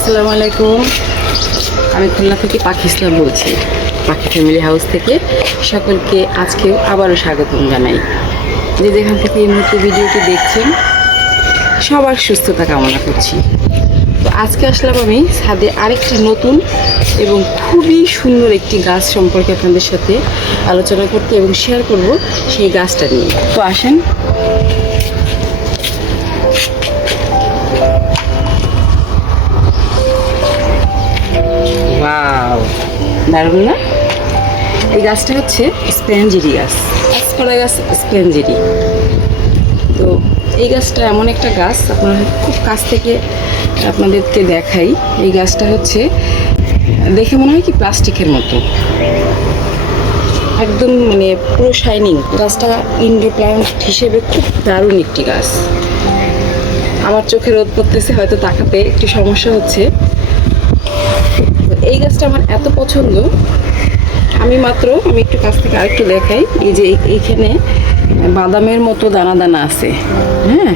আসসালামু আলাইকুম। আমি খুলনা থেকে পাখি ইসলাম বলছি। পাখি ফ্যামিলি হাউস থেকে সকলকে আজকে আবারও স্বাগতম জানাই। যে যেখান থেকে এই মুহূর্তে ভিডিওটি দেখছেন, সবার সুস্থতা কামনা করছি। তো আজকে আসলাম আমি ছাদে আরেকটি নতুন এবং খুবই সুন্দর একটি গাছ সম্পর্কে আপনাদের সাথে আলোচনা করতে এবং শেয়ার করব সেই গাছটা নিয়ে। তো আসেন দারুণ না। এই গাছটা হচ্ছে স্প্যানজেরি গাছ অ্যাসপারা গাছ স্প্যানজেরি তো এই গাছটা এমন একটা গাছ, আপনারা খুব কাছ থেকে আপনাদেরকে দেখাই। এই গাছটা হচ্ছে, দেখে মনে হয় কি প্লাস্টিকের মতো। একদম মানে পুরো শাইনিং গাছটা ইনডোর প্ল্যান্ট হিসেবে খুব দারুণ একটি গাছ। আমার চোখে রোদ পড়তেছে, হয়তো তাকাতে একটু সমস্যা হচ্ছে। এই গাছটা আমার এত পছন্দ। আমি মাত্র, আমি একটু কাছ থেকে আরেকটু দেখাই। এই যে এই- এইখানে বাদামের মতো দানা দানা আছে। হ্যাঁ?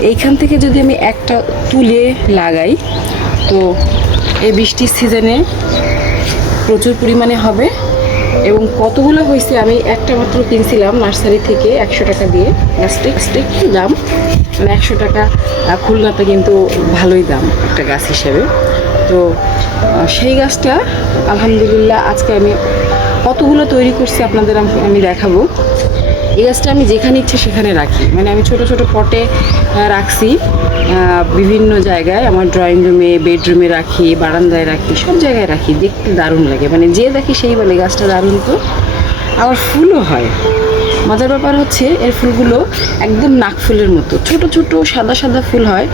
এইখান থেকে যদি আমি একটা তুলে লাগাই, তো এই বৃষ্টির সিজনে প্রচুর পরিমাণে হবে। এবং কতগুলো হয়েছে আমি একটা মাত্র কিনছিলাম নার্সারি থেকে একশো টাকা দিয়ে। স্টিক স্টিক দাম? মানে একশো টাকা খুলনাতে কিন্তু ভালোই দাম একটা গাছ হিসেবে। তো সেই গাছটা আলহামদুলিল্লাহ আজকে আমি কতগুলো তৈরি করছি আপনাদের আমি দেখাবো। এই গাছটা আমি যেখানে ইচ্ছে সেখানে রাখি। মানে আমি ছোট ছোট পটে রাখছি। বিভিন্ন জায়গায় আমার ড্রয়িং রুমে বেডরুমে রাখি, বারান্দায় রাখি, সব জায়গায় রাখি। দেখতে দারুণ লাগে। মানে যে দেখি সেই বলে গাছটা দারুণ তো। আবার ফুলও হয়। মজার ব্যাপার হচ্ছে, এর ফুলগুলো একদম নাক ফুলের মতো। ছোট ছোট, সাদা সাদা ফুল হয়।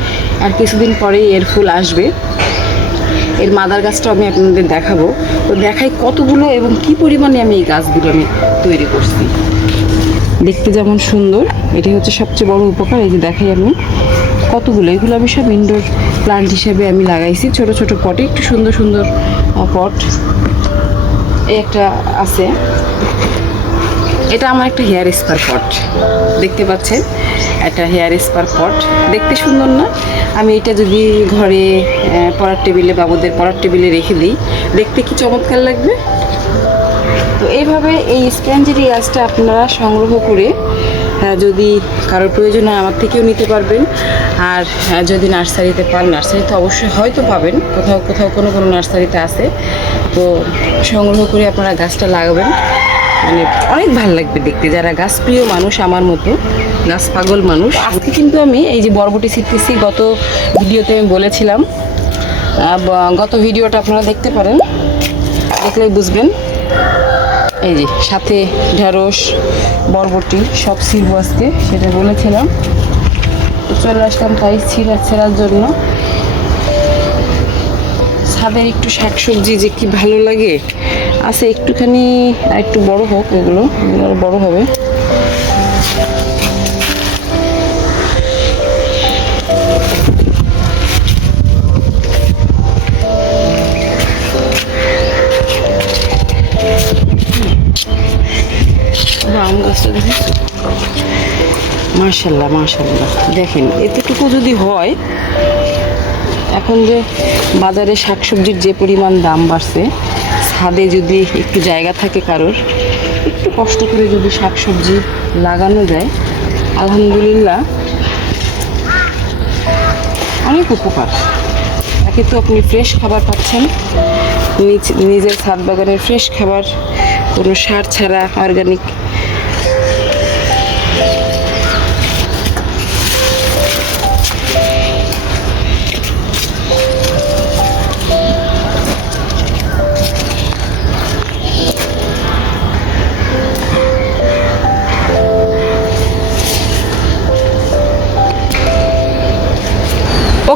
আর কিছুদিন পরেই এর ফুল আসবে। এর মাদার গাছটা আমি আপনাদের দেখাবো। তো দেখাই কতগুলো এবং কি পরিমাণে আমি এই গাছগুলো আমি তৈরি করছি। দেখতে যেমন সুন্দর, এটাই হচ্ছে সবচেয়ে বড় উপকার, এই যে দেখাই আমি। কতগুলো? এগুলো আমি সব ইনডোর প্লান্ট হিসেবে আমি লাগাইছি, ছোট ছোট পটে একটু সুন্দর সুন্দর পট একটা আছে। এটা আমার একটা হেয়ার স্পার পট দেখতে পাচ্ছেন? একটা হেয়ার স্পার পট দেখতে সুন্দর না? আমি এটা যদি ঘরে পড়ার টেবিলে বাবুদের পড়ার টেবিলে রেখে দিই, দেখতে কি চমৎকার লাগবে? তো এইভাবে এই স্প্যাঞ্জেরি গাছটা আপনারা সংগ্রহ করে আহ, যদি কারোর প্রয়োজন হয় আমার থেকেও নিতে পারবেন। আর যদি নার্সারিতে পান নার্সারিতে অবশ্যই হয়তো পাবেন। কোথাও কোথাও কোনো কোনো নার্সারিতে আছে। তো সংগ্রহ করে আপনারা গাছটা লাগাবেন। মানে অনেক ভালো লাগবে দেখতে। যারা গাছ প্রিয় মানুষ আমার মতো গাছ পাগল মানুষ আজকে কিন্তু আমি এই যে বরবটি শিখতেছি গত ভিডিওতে আমি বলেছিলাম। গত ভিডিওটা আপনারা দেখতে পারেন। দেখলেই বুঝবেন। এই যে, সাথে ঢেঁড়স, বরবটি, সব ছিলব আজকে, সেটা বলেছিলাম। চলে আসলাম তাই ছিঁড়া ছেঁড়ার জন্য। ছাদের একটু শাকসবজি যে কি ভালো লাগে। আছে একটুখানি একটু বড় হোক এগুলো এগুলো বড় হবে। মাশাল্লাহ মাশাল্লাহ দেখেন, এতটুকু যদি হয়, এখন যে বাজারে শাকসবজির যে পরিমাণ দাম বাড়ছে, ছাদে যদি একটু জায়গা থাকে কারোর, একটু কষ্ট করে যদি শাকসবজি লাগানো যায়, আলহামদুলিল্লাহ, অনেক উপকার। একে তো আপনি ফ্রেশ খাবার পাচ্ছেন, নিজ- নিজের ছাদ বাগানের ফ্রেশ খাবার, কোনো সার ছাড়া অর্গানিক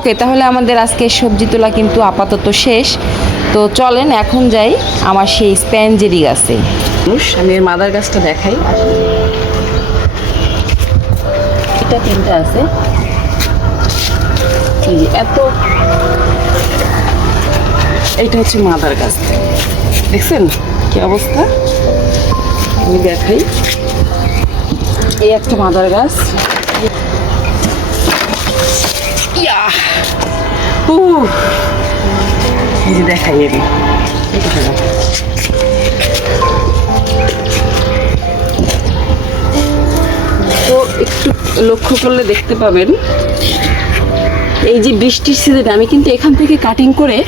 ওকে, তাহলে আমাদের আজকে সবজি তোলা কিন্তু আপাতত শেষ। তো চলেন, এখন যাই আমার সেই স্প্যানজেরি গাছে। আমি এর মাদার গাছটা দেখাই। এটা তিনটা আছে। এত এইটা হচ্ছে মাদার গাছ। দেখছেন কি অবস্থা? আমি দেখাই। এই একটা মাদার গাছ। ইয়া যে দেখাই আমি তো একটু লক্ষ্য করলে দেখতে পাবেন এই যে বৃষ্টির সিজনে আমি কিন্তু এখান থেকে কাটিং করে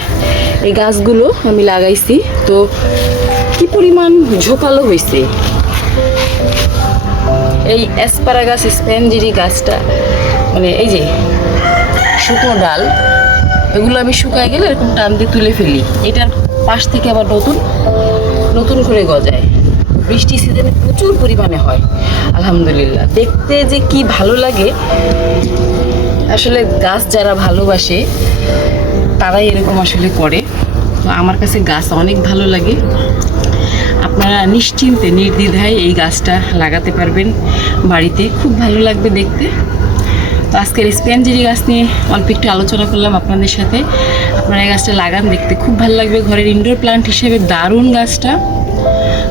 এই গাছগুলো আমি লাগাইছি। তো কি পরিমাণ ঝোপালো হয়েছে এই অ্যাসপারাগাস স্প্যানজিরি গাছটা মানে এই যে শুকনো ডাল, এগুলো আমি শুকায় গেলে এরকম টান দিয়ে তুলে ফেলি। এটার পাশ থেকে আবার নতুন নতুন করে গজায়। বৃষ্টি সিজনে প্রচুর পরিমাণে হয়, আলহামদুলিল্লাহ। দেখতে যে কি ভালো লাগে, আসলে গাছ যারা ভালোবাসে, তারাই এরকম আসলে করে। তো আমার কাছে গাছ অনেক ভালো লাগে। আপনারা নিশ্চিন্তে, নির্দ্বিধায় এই গাছটা লাগাতে পারবেন বাড়িতে। খুব ভালো লাগবে দেখতে। তো আজকের স্পেনজেরি গাছ নিয়ে অল্প একটু আলোচনা করলাম আপনাদের সাথে, আপনারা এই গাছটা লাগান দেখতে। খুব ভালো লাগবে ঘরের ইনডোর প্লান্ট হিসেবে, দারুণ গাছটা।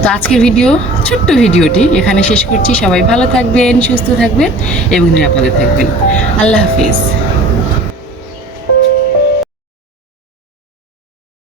তো আজকের ভিডিও ছোট্ট ভিডিওটি এখানে শেষ করছি। সবাই ভালো থাকবেন, সুস্থ থাকবেন এবং নিরাপদে থাকবেন। আল্লাহ হাফিজ।